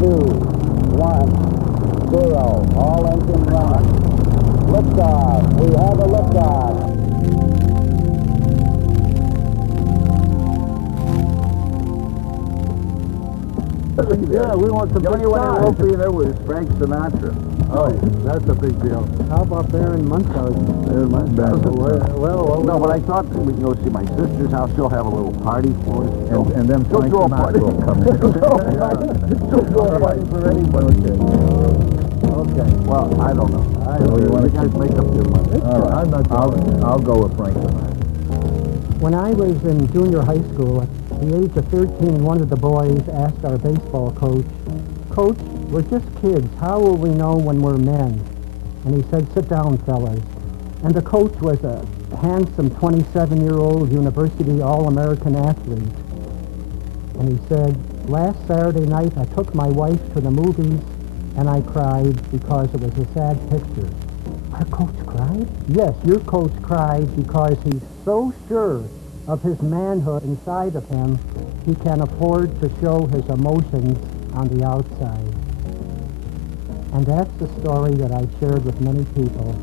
1, 0. All engine running. Liftoff. We have a liftoff. Yeah, we want some. The only one that won't be there was Frank Sinatra. Oh, that's a big deal. How about Baron Munchausen? There's my Well, no, but I thought that we can go see my sister's house. She'll have a little party for us. and then she'll Frank throw a Sinatra party. will come in. She'll throw a party for anybody. Okay. Well, I don't know. You want You to guys make up your mind. All right. I'll go with Frank Sinatra. When I was in junior high school, at the age of 13, one of the boys asked our baseball coach, "Coach, we're just kids. How will we know when we're men?" And he said, "Sit down, fellas." And the coach was a handsome 27-year-old university All-American athlete. And he said, "Last Saturday night, I took my wife to the movies, and I cried because it was a sad picture." Our coach cried? Yes, your coach cried because he's so sure of his manhood inside of him, he can afford to show his emotions on the outside. And that's the story that I shared with many people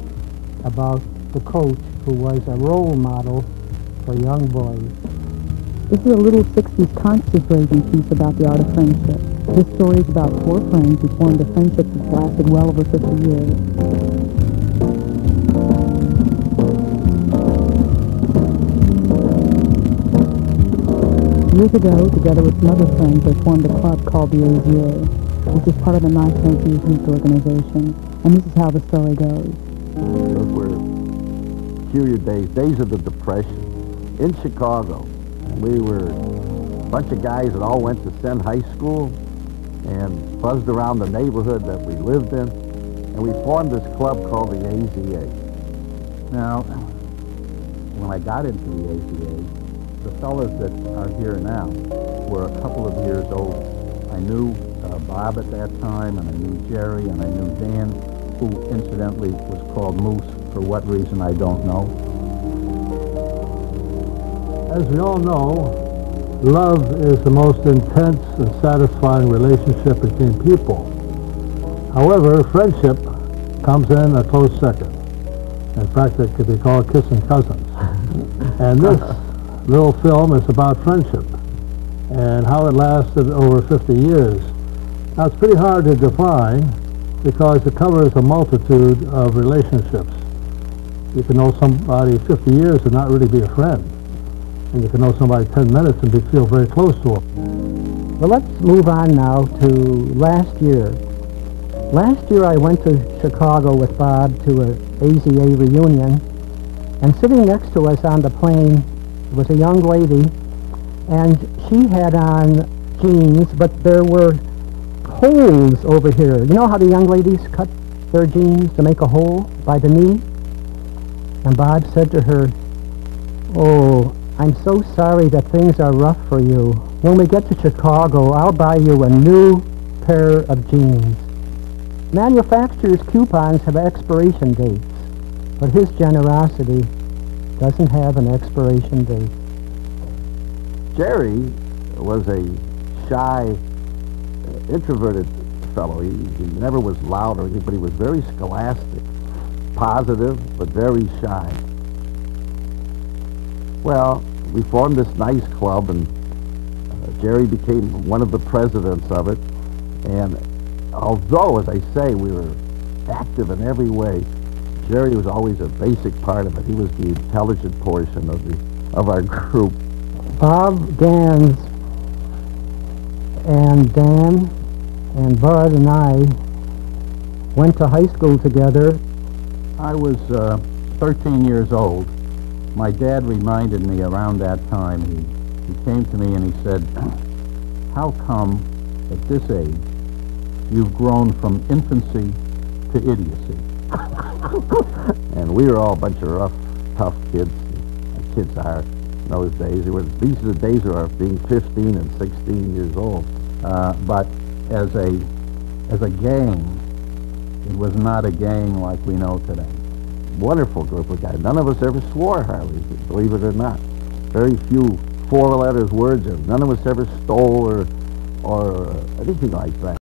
about the coach who was a role model for young boys. This is a little 60s conscious raising piece about the art of friendship. This story is about four friends who formed a friendship that's lasted well over 50 years. Years ago, together with some other friends, they formed a club called the AZA, which is part of the National Youth Organization. And this is how the story goes. Those were peculiar days of the Depression. In Chicago, we were a bunch of guys that all went to Senn High School and buzzed around the neighborhood that we lived in, and we formed this club called the AZA. Now, when I got into the AZA, the fellas that are here now were a couple of years old. I knew Bob at that time, and I knew Jerry, and I knew Dan, who incidentally was called Moose. For what reason, I don't know. As we all know, love is the most intense and satisfying relationship between people. However, friendship comes in a close second. In fact, it could be called kissing cousins. And this little film is about friendship and how it lasted over 50 years. Now, it's pretty hard to define because it covers a multitude of relationships. You can know somebody 50 years and not really be a friend. And you can know somebody 10 minutes and feel very close to them. Well, let's move on now to last year. Last year I went to Chicago with Bob to an AZA reunion, and sitting next to us on the plane was a young lady, and she had on jeans, but there were holes over here. You know how the young ladies cut their jeans to make a hole by the knee? And Bob said to her, "Oh, I'm so sorry that things are rough for you. When we get to Chicago, I'll buy you a new pair of jeans." Manufacturers' coupons have expiration dates, but his generosity doesn't have an expiration date. Jerry was a shy, introverted fellow. He never was loud or anything, but he was very scholastic, positive, but very shy. Well, we formed this nice club, and Jerry became one of the presidents of it. And although, as I say, we were active in every way, Jerry was always a basic part of it. He was the intelligent portion of our group. Bob Gans and Dan and Bud and I went to high school together. I was 13 years old. My dad reminded me around that time, he came to me and he said, "How come at this age you've grown from infancy to idiocy?" And we were all a bunch of rough, tough kids. Kids are in those days. These are the days of our being 15 and 16 years old. But as a gang, it was not a gang like we know today. Wonderful group of guys. None of us ever swore hardly, believe it or not. Very few four-letter words. None of us ever stole or anything like that.